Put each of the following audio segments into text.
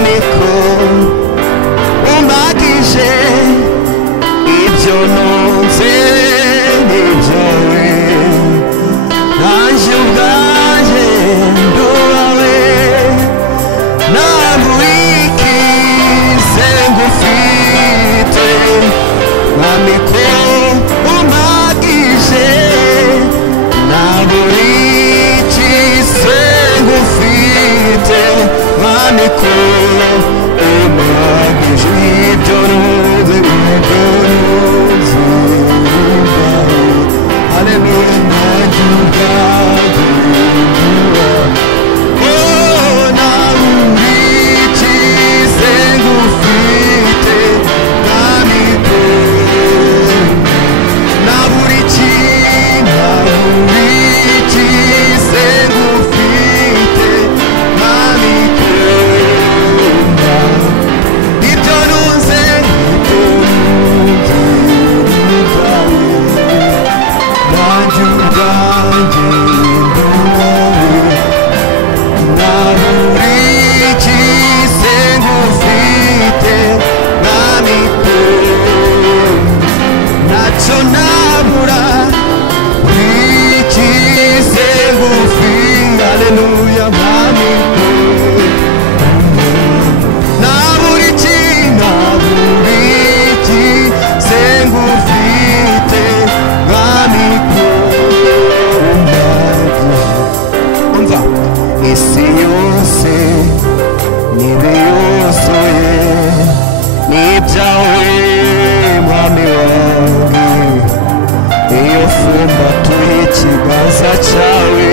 mwami ko umpagije ibyo nunze n'ibyawe nanjye ubwanjye nduwawe naburikize ngufite mwami ko umpagije naburikize ngufite mwami ko umpagije ibyo nunze haleluya nanjye ubwanjye naburikize ngufite mwami ko naburikize ngufite mwami ko ibyo nunze nanjye ubwanjye nduwawe naburikize ngufite mwami ko ntacyo nabura burikize ngufite haleluya mwami ko naburikize ngufite mwami ko umva isi yose nibe yuzuye n'ibyawe mwami wanjye iyo fumbatuye ikiganza cyawe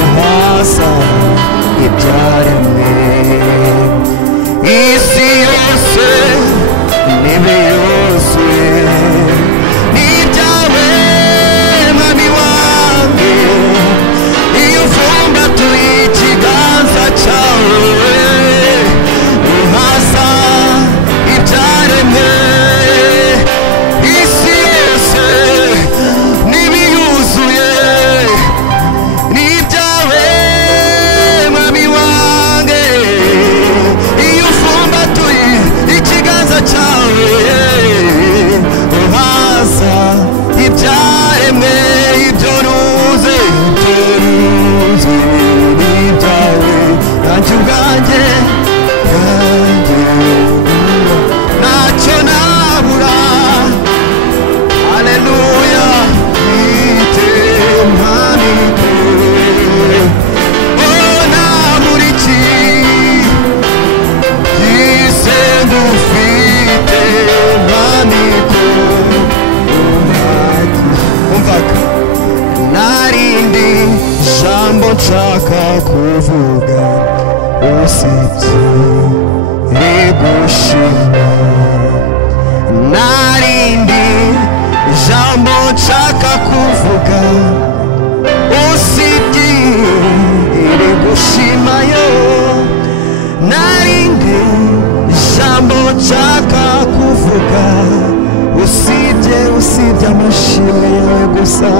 uhaza ibyaremwe isi yose nibe yuzuye n'ibyawe mwami wanjye iyo fumbatuye ikiganza cyawe uhaza ibyaremwe isi yose n'ibiyuzuye n'ibyawe mwami wanjye iyo ufumbatuye ikiganza cyawe uhaza ibyaremwe ibyo nuze n'ibyawe nanjye ubwanjye ntacyo nabura haleluya bwite mwami ko naburikize ngufite mwami ko umvaga narindi jambo nshaka kuvuga usibye rigushima narindi jambo nshaka kuvuga usibye rigushima yo narindi jambo nshaka kuvuga usibye amashimwe yawe gusa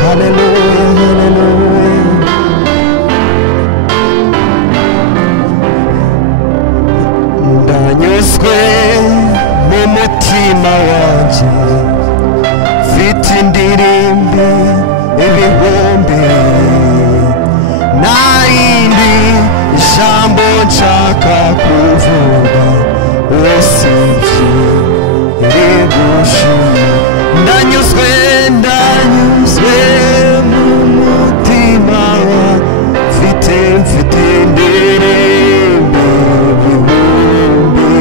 haleluya haleluya ndanyuzwe mu mutima wanjye mfite indirimbo ibihumbi narindi jambo nshaka kuvuga usibye rigushima ndanyuzwe mu mutima wanjye mfite indirimbo ibihumbi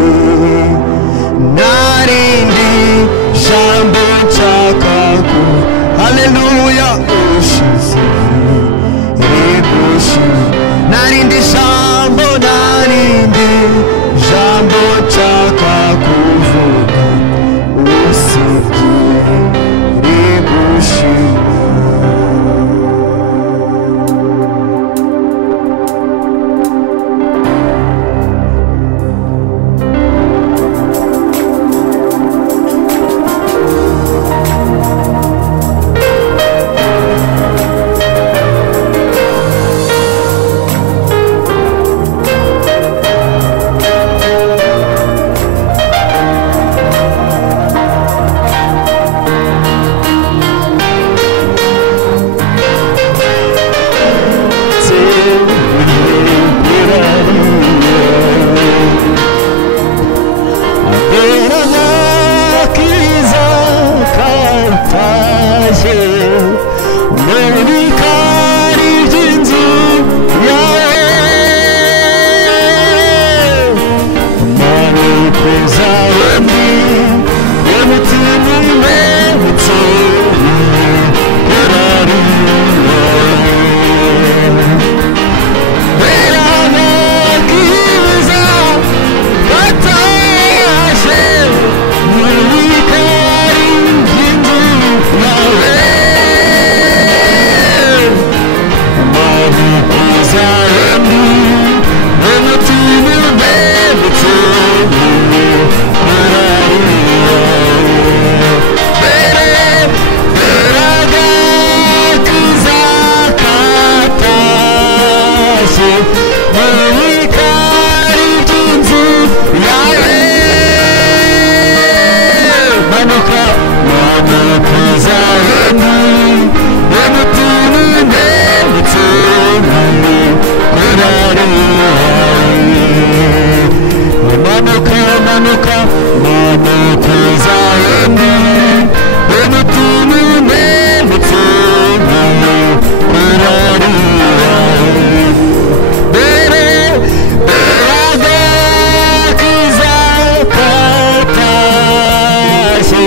narindi jambo nshaka haleluya ushize rigushima narindi jambo nshaka kuvuga usibye rigushima bikari by'inzu yawe manuka manuka zawendi emutunune mutunane kurari manuka manuka manuka zawendi emutunune mutunane kurari bere beraga kizakatashi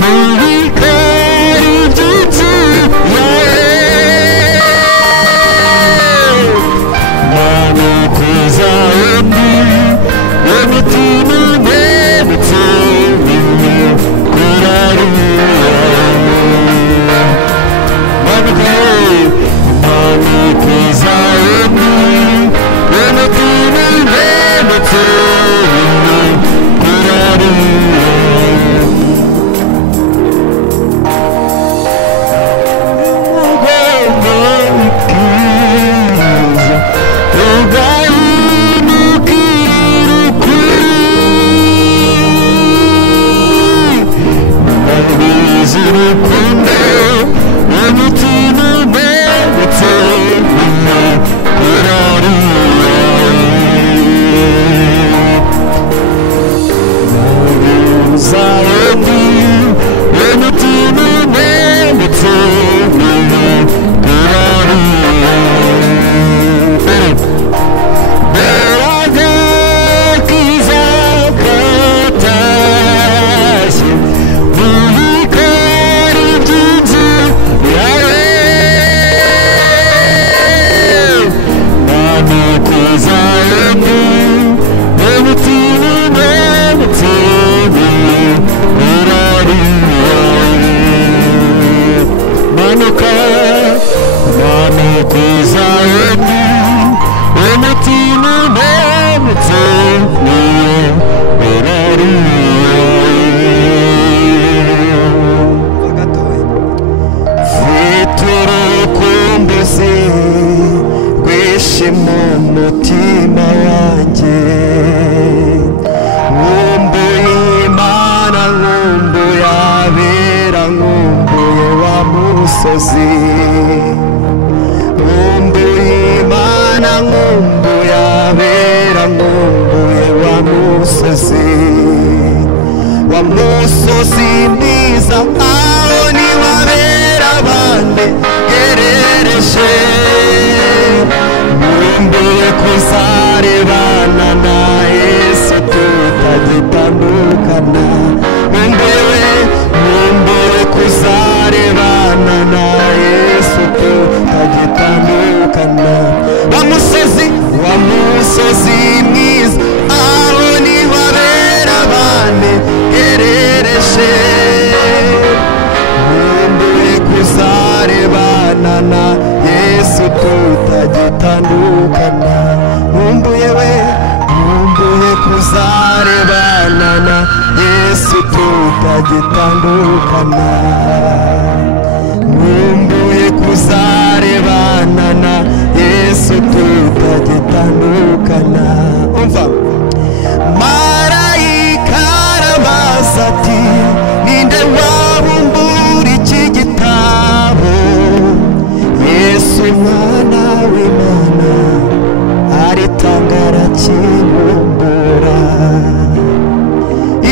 mubikari by'inzu yawe manuka zawendi emutunune mutunane kurari mutima wanjye nkumbuye Imana nkumbuye abera nkumbuye wa musozi nkumbuye Imana nkumbuye abera nkumbuye wa musozi mwiza aho ni wabera abandi gerereje nkumbuye kuzarebana na Yesu tutagitandukana nkumbuye kuzarebana na Yesu tutagitandukana wa musozi mwiza aho ni wabera abandi gerereje nkumbuye kuzarebana na Yesu tutagitandukana nkumbuye kuzarebana na Yesu tutagitandukana nkumbuye kuzarebana na Yesu tutagitandukana umva marayika arabaza ati ninde wabumbura iki gitabo Yesu mwana w'Imana aritangara kibumbura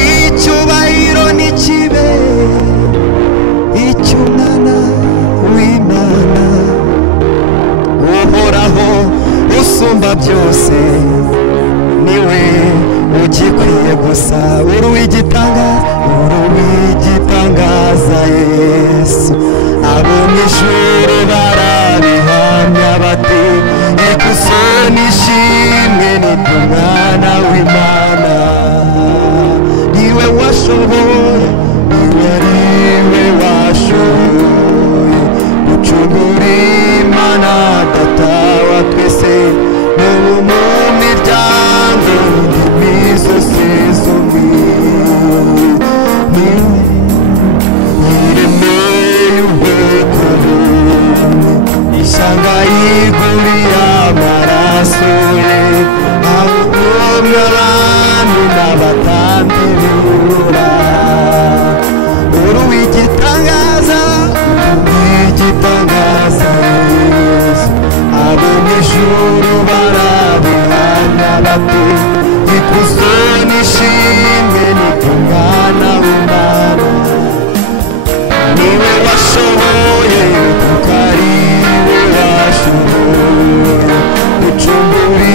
icyubahiro n'ikibe icy'umwana w'Imana uhoraho usumba byose niwe ugikwiye gusa uruwigitangaza Yesu abo mw'ijuru barabihamya bati ikuzo n'ishimwe ni umwana w'Imana niwe washoboye niwe washoboye gucungura Imana data wa twese n'ubu mu miryango n'imisozi isanga yiguriye amaraso ijuru barabihamya bati ikuzo n'ishimwe ni ku mwana w'Imana niwe washoboye kuko ari we washoboye gucungura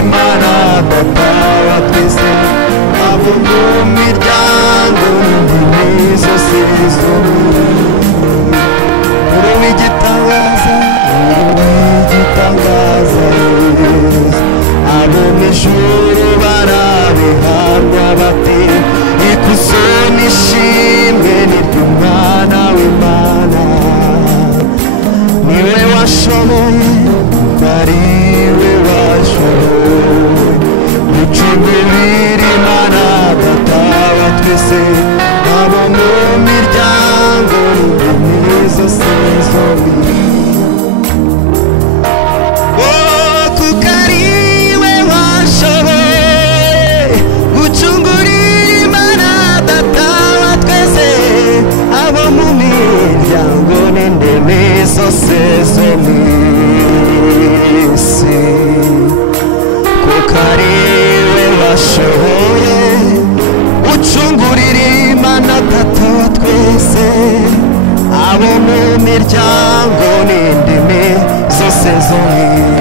Imana data wa twese abo mu miryango n'indimi zose igitangaza abo mu ijuru barabihamya bati ikuzo n'ishimwe ni ry'umwana w'Imana niwe washoboye kuko ari we washoboye gucungura Imana data wa twese abo mu miryango n'indimi zose zombi kuko ari we washoboye gucungurira Imana data wa twese abo mu miryango n'indimi zose zo mu isi kuko ari we washoboye gucungurira Imana data wa twese abo mu miryango n'indimi zose zo mu isi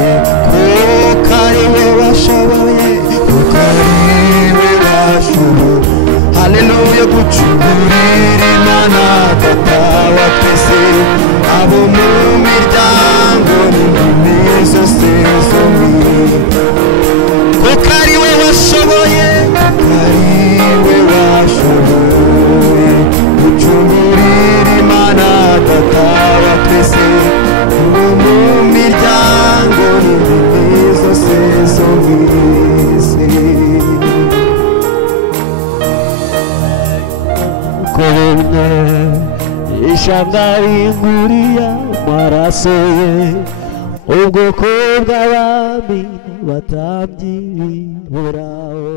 kuko ari we washoboye kuko ari we washoboye haleluya gucungurira Imana data wa twese abo mu miryango n'indimi zose zo mu isi kuko ari we washoboye kuko ari we washoboye gucungurira Imana data wa twese abo mu miryango n'indimi zose zo mu isi kubumwe ishyamba ringuriya amaraso ye ubwoko bw'abami batambyi buraho